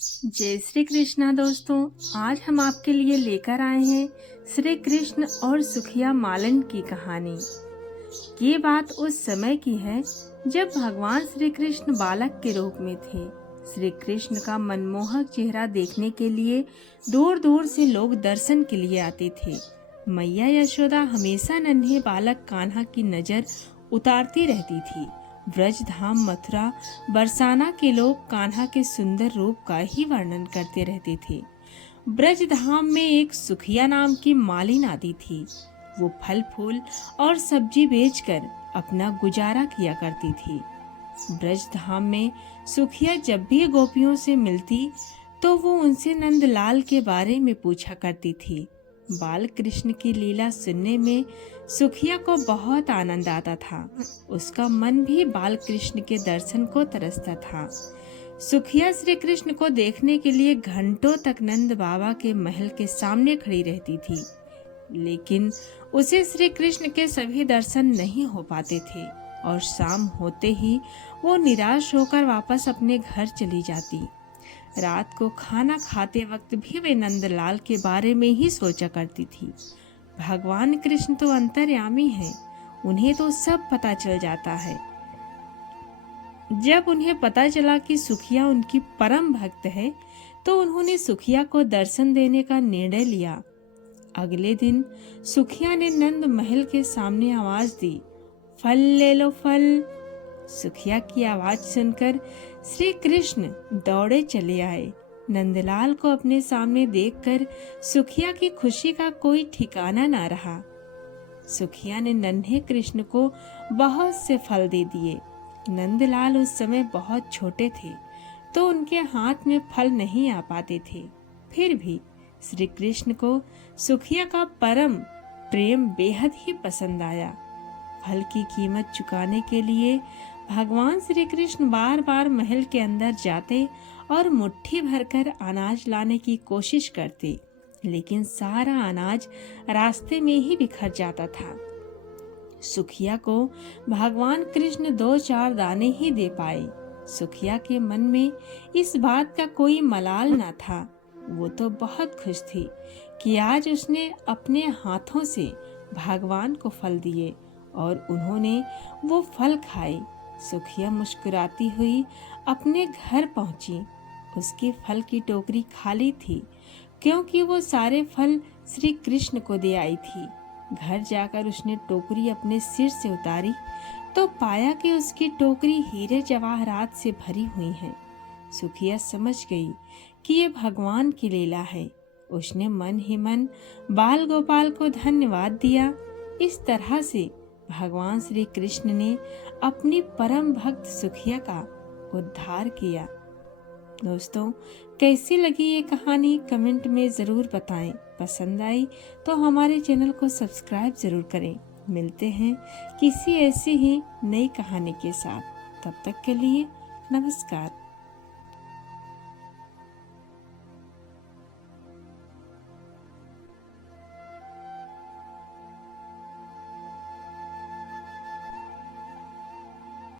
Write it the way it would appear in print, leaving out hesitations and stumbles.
जय श्री कृष्णा दोस्तों। आज हम आपके लिए लेकर आए हैं श्री कृष्ण और सुखिया मालन की कहानी। ये बात उस समय की है जब भगवान श्री कृष्ण बालक के रूप में थे। श्री कृष्ण का मनमोहक चेहरा देखने के लिए दूर दूर से लोग दर्शन के लिए आते थे। मैया यशोदा हमेशा नन्हे बालक कान्हा की नजर उतारती रहती थी। ब्रज धाम मथुरा बरसाना के लोग कान्हा के सुंदर रूप का ही वर्णन करते रहते थे। ब्रज धाम में एक सुखिया नाम की मालिन आती थी। वो फल फूल और सब्जी बेचकर अपना गुजारा किया करती थी। ब्रज धाम में सुखिया जब भी गोपियों से मिलती तो वो उनसे नंदलाल के बारे में पूछा करती थी। बाल कृष्ण की लीला सुनने में सुखिया को बहुत आनंद आता था। उसका मन भी बाल कृष्ण के दर्शन को तरसता था। सुखिया श्री कृष्ण को देखने के लिए घंटों तक नंद बाबा के महल के सामने खड़ी रहती थी, लेकिन उसे श्री कृष्ण के सभी दर्शन नहीं हो पाते थे और शाम होते ही वो निराश होकर वापस अपने घर चली जाती। रात को खाना खाते वक्त भी वे नंदलाल के बारे में ही सोचा करती थी। भगवान कृष्ण तो अंतर्यामी हैं, उन्हें तो सब पता चल जाता है। जब उन्हें पता चला कि सुखिया उनकी परम भक्त है तो उन्होंने सुखिया को दर्शन देने का निर्णय लिया। अगले दिन सुखिया ने नंद महल के सामने आवाज दी, फल ले लो फल। सुखिया की आवाज सुनकर श्री कृष्ण दौड़े चले आए। नंदलाल को अपने सामने देखकर सुखिया की खुशी का कोई ठिकाना ना रहा। सुखिया ने नन्हे कृष्ण को बहुत से फल दे दिए। नंदलाल उस समय बहुत छोटे थे तो उनके हाथ में फल नहीं आ पाते थे। फिर भी श्री कृष्ण को सुखिया का परम प्रेम बेहद ही पसंद आया। फल की कीमत चुकाने के लिए भगवान श्री कृष्ण बार बार महल के अंदर जाते और मुट्ठी भरकर अनाज लाने की कोशिश करते, लेकिन सारा अनाज रास्ते में ही बिखर जाता था। सुखिया को भगवान कृष्ण 2-4 दाने ही दे पाए। सुखिया के मन में इस बात का कोई मलाल न था। वो तो बहुत खुश थी कि आज उसने अपने हाथों से भगवान को फल दिए और उन्होंने वो फल खाए। सुखिया मुस्कुराती हुई अपने घर पहुंची। उसके फल की टोकरी खाली थी क्योंकि वो सारे फल श्री कृष्ण को दे आई थी। घर जाकर उसने टोकरी अपने सिर से उतारी तो पाया कि उसकी टोकरी हीरे जवाहरात से भरी हुई है। सुखिया समझ गई कि ये भगवान की लीला है। उसने मन ही मन बाल गोपाल को धन्यवाद दिया। इस तरह से भगवान श्री कृष्ण ने अपनी परम भक्त सुखिया का उद्धार किया। दोस्तों, कैसी लगी ये कहानी कमेंट में ज़रूर बताएं। पसंद आई तो हमारे चैनल को सब्सक्राइब ज़रूर करें। मिलते हैं किसी ऐसी ही नई कहानी के साथ। तब तक के लिए नमस्कार।